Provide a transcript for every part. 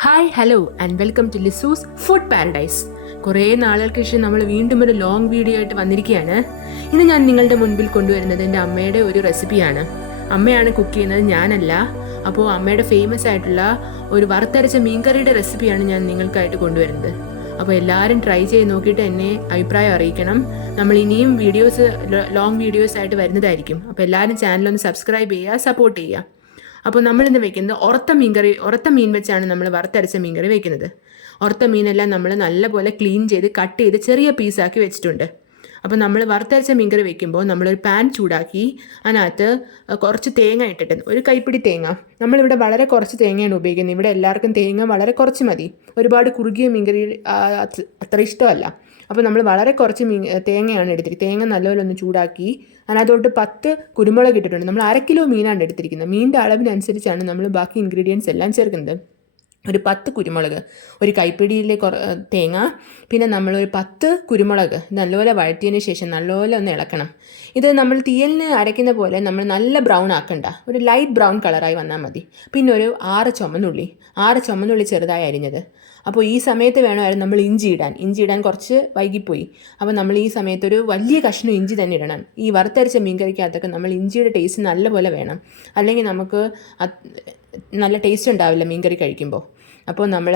Hi hello and welcome to Lizu's food paradise. കുറേ നാളുകൾക്ക് ശേഷം നമ്മൾ വീണ്ടും ഒരു ലോങ് വീഡിയോ ആയിട്ട് വന്നിരിക്കുകയാണ്. ഇന്ന് ഞാൻ നിങ്ങളുടെ മുൻപിൽ കൊണ്ടുവരുന്നത് എൻ്റെ അമ്മയുടെ ഒരു റെസിപ്പിയാണ്. അമ്മയാണ് കുക്ക് ചെയ്യുന്നത്, ഞാനല്ല. അപ്പോൾ അമ്മയുടെ ഫേമസ് ആയിട്ടുള്ള ഒരു വറുത്തരച്ച മീൻകറിയുടെ റെസിപ്പിയാണ് ഞാൻ നിങ്ങൾക്കായിട്ട് കൊണ്ടുവരുന്നത്. അപ്പോൾ എല്ലാവരും ട്രൈ ചെയ്ത് നോക്കിയിട്ട് എന്നെ അഭിപ്രായം അറിയിക്കണം. നമ്മൾ ഇനിയും ലോങ് വീഡിയോസ് ആയിട്ട് വരുന്നതായിരിക്കും. അപ്പോൾ എല്ലാവരും ചാനലൊന്ന് സബ്സ്ക്രൈബ് ചെയ്യുക, സപ്പോർട്ട് ചെയ്യുക. അപ്പോൾ നമ്മളിന്ന് വെക്കുന്നത് ഉറത്ത മീൻ വെച്ചാണ് നമ്മൾ വറുത്തരച്ച മീൻകറി വെക്കുന്നത്. ഉറത്ത മീനെല്ലാം നമ്മൾ നല്ലപോലെ ക്ലീൻ ചെയ്ത് കട്ട് ചെയ്ത് ചെറിയ പീസാക്കി വെച്ചിട്ടുണ്ട്. അപ്പോൾ നമ്മൾ വറുത്തരച്ച മീൻകറി വെക്കുമ്പോൾ നമ്മളൊരു പാൻ ചൂടാക്കി അതിനകത്ത് കുറച്ച് തേങ്ങ ഇട്ടിട്ട്, ഒരു കൈപ്പിടി തേങ്ങ, നമ്മളിവിടെ വളരെ കുറച്ച് തേങ്ങയാണ് ഉപയോഗിക്കുന്നത്. ഇവിടെ എല്ലാവർക്കും തേങ്ങ വളരെ കുറച്ച് മതി. ഒരുപാട് കുറുകിയ മീൻകറി അത്ര ഇഷ്ടമല്ല. അപ്പോൾ നമ്മൾ വളരെ കുറച്ച് തേങ്ങയാണ് എടുത്തിരിക്കുന്നത്. തേങ്ങ നല്ലപോലെ ഒന്ന് ചൂടാക്കി അതിനകത്തോട്ട് 10 കുരുമുളക് ഇട്ടിട്ടുണ്ട്. നമ്മൾ 1/2 കിലോ മീനാണ് എടുത്തിരിക്കുന്നത്. മീനിൻ്റെ അളവിനനുസരിച്ചാണ് നമ്മൾ ബാക്കി ഇൻഗ്രീഡിയൻസ് എല്ലാം ചേർക്കുന്നത്. ഒരു 10 കുരുമുളക്, ഒരു കൈപ്പിടിയിലെ തേങ്ങ, പിന്നെ നമ്മളൊരു 10 കുരുമുളക് നല്ലപോലെ വഴറ്റിയതിന് ശേഷം നല്ലപോലെ ഒന്ന് ഇളക്കണം. ഇത് നമ്മൾ തീയലിന് അരയ്ക്കുന്ന പോലെ നമ്മൾ നല്ല ബ്രൗൺ ആക്കണ്ട, ഒരു ലൈറ്റ് ബ്രൗൺ കളറായി വന്നാൽ മതി. പിന്നെ ഒരു 6 ചുമന്നുള്ളി ചെറുതായി അരിഞ്ഞത്. അപ്പോൾ ഈ സമയത്ത് വേണമായിരുന്നു നമ്മൾ ഇഞ്ചി ഇടാൻ കുറച്ച് വൈകിപ്പോയി. അപ്പോൾ നമ്മൾ ഈ സമയത്ത് ഒരു വലിയ കഷ്ണം ഇഞ്ചി തന്നെ ഇടണം. ഈ വറുത്തരച്ച മീൻകറിക്കകത്തൊക്കെ നമ്മൾ ഇഞ്ചിയുടെ ടേസ്റ്റ് നല്ലപോലെ വേണം, അല്ലെങ്കിൽ നമുക്ക് നല്ല ടേസ്റ്റ് ഉണ്ടാവില്ല മീൻകറി കഴിക്കുമ്പോൾ. അപ്പോൾ നമ്മൾ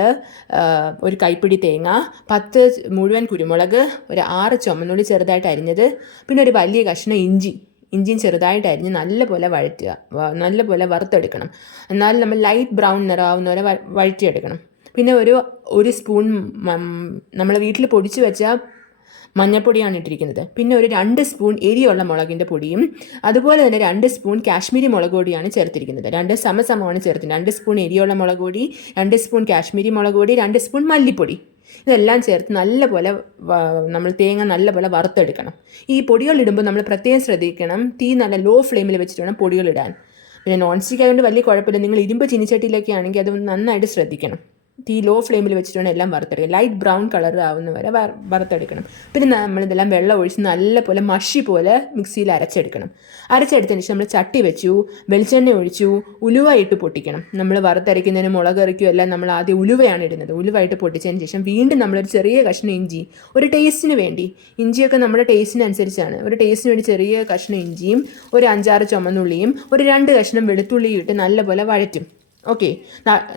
ഒരു കൈപ്പിടി തേങ്ങ, 10 മുഴുവൻ കുരുമുളക്, ഒരു 6 ചുമന്നുള്ളി ചെറുതായിട്ട് അരിഞ്ഞത്, പിന്നെ ഒരു വലിയ കഷ്ണം ഇഞ്ചിയും ചെറുതായിട്ട് അരിഞ്ഞ് നല്ലപോലെ വഴറ്റുക, നല്ലപോലെ വറുത്തെടുക്കണം. എന്നാലും നമ്മൾ ലൈറ്റ് ബ്രൗൺ നിറമാവുന്ന പോലെ വഴറ്റിയെടുക്കണം. പിന്നെ ഒരു സ്പൂൺ നമ്മൾ വീട്ടിൽ പൊടിച്ച് വെച്ച മഞ്ഞൾപ്പൊടിയാണ് ഇട്ടിരിക്കുന്നത്. പിന്നെ ഒരു 2 സ്പൂൺ എരിയുള്ള മുളകിൻ്റെ പൊടിയും, അതുപോലെ തന്നെ 2 സ്പൂൺ കാശ്മീരി മുളക് പൊടിയാണ് ചേർത്തിരിക്കുന്നത്. 2 സമമാണ് ചേർത്തിരിക്കുന്നത്. 2 സ്പൂൺ എരിയുള്ള മുളക് പൊടി, 2 സ്പൂൺ കാശ്മീരി മുളക് പൊടി, 2 സ്പൂൺ മല്ലിപ്പൊടി. ഇതെല്ലാം ചേർത്ത് നല്ലപോലെ നമ്മൾ തേങ്ങ നല്ലപോലെ വറുത്തെടുക്കണം. ഈ പൊടികൾ ഇടുമ്പോൾ നമ്മൾ പ്രത്യേകം ശ്രദ്ധിക്കണം, തീ നല്ല ലോ ഫ്ലെയിമിൽ വെച്ചിട്ട് വേണം പൊടികൾ ഇടാൻ. പിന്നെ നോൺ സ്റ്റിക്ക് ആയതുകൊണ്ട് വലിയ കുഴപ്പമില്ല. നിങ്ങൾ ഇരുമ്പ് ചീനിച്ചട്ടിയിലൊക്കെ ആണെങ്കിൽ അത് നന്നായിട്ട് ശ്രദ്ധിക്കണം. തീ ലോ ഫ്ലെയിമിൽ വെച്ചിട്ട് വേണം എല്ലാം വറുത്തെടുക്കുക. ലൈറ്റ് ബ്രൗൺ കളർ ആവുന്ന വരെ വറുത്തെടുക്കണം. പിന്നെ നമ്മളിതെല്ലാം വെള്ളം ഒഴിച്ച് നല്ലപോലെ മഷി പോലെ മിക്സിയിൽ അരച്ചെടുത്തതിന് ശേഷം നമ്മൾ ചട്ടി വെച്ചു, വെളിച്ചെണ്ണ ഒഴിച്ചു, ഉലുവ ഇട്ട് പൊട്ടിക്കണം. നമ്മൾ വറുത്തരയ്ക്കുന്നതിന് മുളക് കറിക്കും എല്ലാം നമ്മൾ ആദ്യം ഉലുവയാണ് ഇടുന്നത്. ഉലുവ ഇട്ട് പൊട്ടിച്ചതിന് ശേഷം വീണ്ടും നമ്മളൊരു ചെറിയ കഷ്ണം ഇഞ്ചി, ഒരു ടേസ്റ്റിന് വേണ്ടി, ഇഞ്ചിയൊക്കെ നമ്മുടെ ടേസ്റ്റിനനുസരിച്ചാണ്, ഒരു ടേസ്റ്റിന് വേണ്ടി ചെറിയ കഷ്ണം ഇഞ്ചിയും, ഒരു 5-6 ചുമന്നുള്ളിയും, ഒരു 2 കഷ്ണം വെളുത്തുള്ളിയും ഇട്ട് നല്ലപോലെ വഴറ്റും. ഓക്കെ,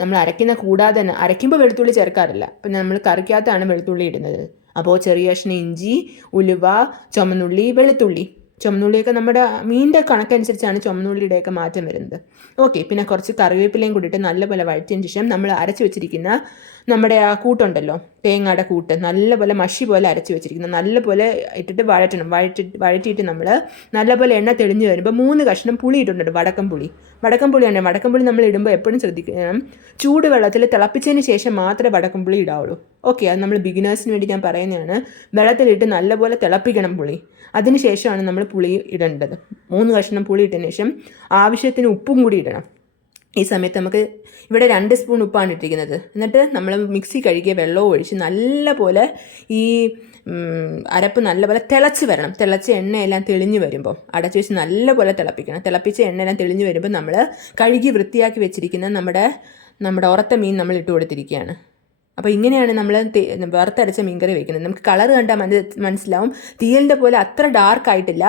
നമ്മൾ അരയ്ക്കുന്ന കൂടാതെ തന്നെ, അരയ്ക്കുമ്പോൾ വെളുത്തുള്ളി ചേർക്കാറില്ല, അപ്പം നമ്മൾ കറിക്കകത്താണ് വെളുത്തുള്ളി ഇടുന്നത്. അപ്പോൾ ചെറിയ കഷ്ണം ഇഞ്ചി, ഉലുവ, ചുമന്നുള്ളിയൊക്കെ നമ്മുടെ മീനിൻ്റെ കണക്കനുസരിച്ചാണ് ചുമന്നുള്ളിയുടെയൊക്കെ മാറ്റം വരുന്നത്. ഓക്കെ, പിന്നെ കുറച്ച് കറിവേപ്പിലയും കൂടിയിട്ട് നല്ലപോലെ വഴറ്റിയതിന് ശേഷം നമ്മൾ അരച്ച് വെച്ചിരിക്കുന്ന നമ്മുടെ ആ കൂട്ടുണ്ടല്ലോ, തേങ്ങയുടെ കൂട്ട്, നല്ലപോലെ മഷി പോലെ അരച്ച് വെച്ചിരിക്കുന്നത് നല്ലപോലെ ഇട്ടിട്ട് വഴറ്റിയിട്ട് നമ്മൾ നല്ലപോലെ എണ്ണ തെളിഞ്ഞ് വരുമ്പോൾ 3 കഷ്ണം പുളി ഇട്ടിട്ടുണ്ട്. വടക്കം പുളി നമ്മൾ ഇടുമ്പോൾ എപ്പോഴും ശ്രദ്ധിക്കണം, ചൂടുവെള്ളത്തിൽ തിളപ്പിച്ചതിന് ശേഷം മാത്രമേ വടക്കം പുളി ഇടാവുള്ളൂ. ഓക്കെ, അത് നമ്മൾ ബിഗിനേഴ്സിന് വേണ്ടി ഞാൻ പറയുന്നതാണ്. വെള്ളത്തിലിട്ട് നല്ലപോലെ തിളപ്പിക്കണം പുളി. അതിന് ശേഷമാണ് നമ്മൾ പുളി ഇടേണ്ടത്. 3 കഷ്ണം പുളി ഇട്ടതിന് ശേഷം ആവശ്യത്തിന് ഉപ്പും കൂടി ഇടണം. ഈ സമയത്ത് നമുക്ക് ഇവിടെ 2 സ്പൂൺ ഉപ്പാണ് ഇട്ടിരിക്കുന്നത്. എന്നിട്ട് നമ്മൾ മിക്സി കഴുകിയ വെള്ളവും ഒഴിച്ച് നല്ലപോലെ ഈ അരപ്പ് നല്ലപോലെ തിളച്ച് എണ്ണയെല്ലാം തെളിഞ്ഞ് വരുമ്പോൾ അടച്ചു വെച്ച് നല്ലപോലെ തിളപ്പിക്കണം. തിളപ്പിച്ച് എണ്ണയെല്ലാം തെളിഞ്ഞ് വരുമ്പോൾ നമ്മൾ കഴുകി വൃത്തിയാക്കി വെച്ചിരിക്കുന്ന നമ്മുടെ ഉറത്ത മീൻ നമ്മൾ ഇട്ട് കൊടുത്തിരിക്കുകയാണ്. അപ്പോൾ ഇങ്ങനെയാണ് നമ്മൾ വറുത്തരച്ച മീൻകറി വയ്ക്കുന്നത്. നമുക്ക് കളർ കണ്ടാൽ മനസ്സിലാവും, തീയലിൻ്റെ പോലെ അത്ര ഡാർക്ക് ആയിട്ടില്ല,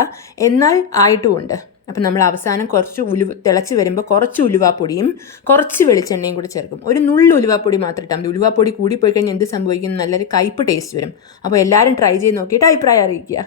എന്നാൽ ആയിട്ടുമുണ്ട്. അപ്പം നമ്മൾ അവസാനം കുറച്ച് തിളച്ച് വരുമ്പോൾ കുറച്ച് ഉലുവാപ്പൊടിയും കുറച്ച് വെളിച്ചെണ്ണയും കൂടി ചേർക്കും. ഒരു നുള്ളു ഉലുവാപ്പൊടി മാത്രം ഇട്ടാൽ മതി. ഉലുവാപ്പൊടി കൂടിപ്പോയി കഴിഞ്ഞാൽ എന്ത് സംഭവിക്കും, നല്ലൊരു കയ്പ്പ് ടേസ്റ്റ് വരും. അപ്പോൾ എല്ലാവരും ട്രൈ ചെയ്ത് നോക്കിയിട്ട് അഭിപ്രായം അറിയിക്കുക.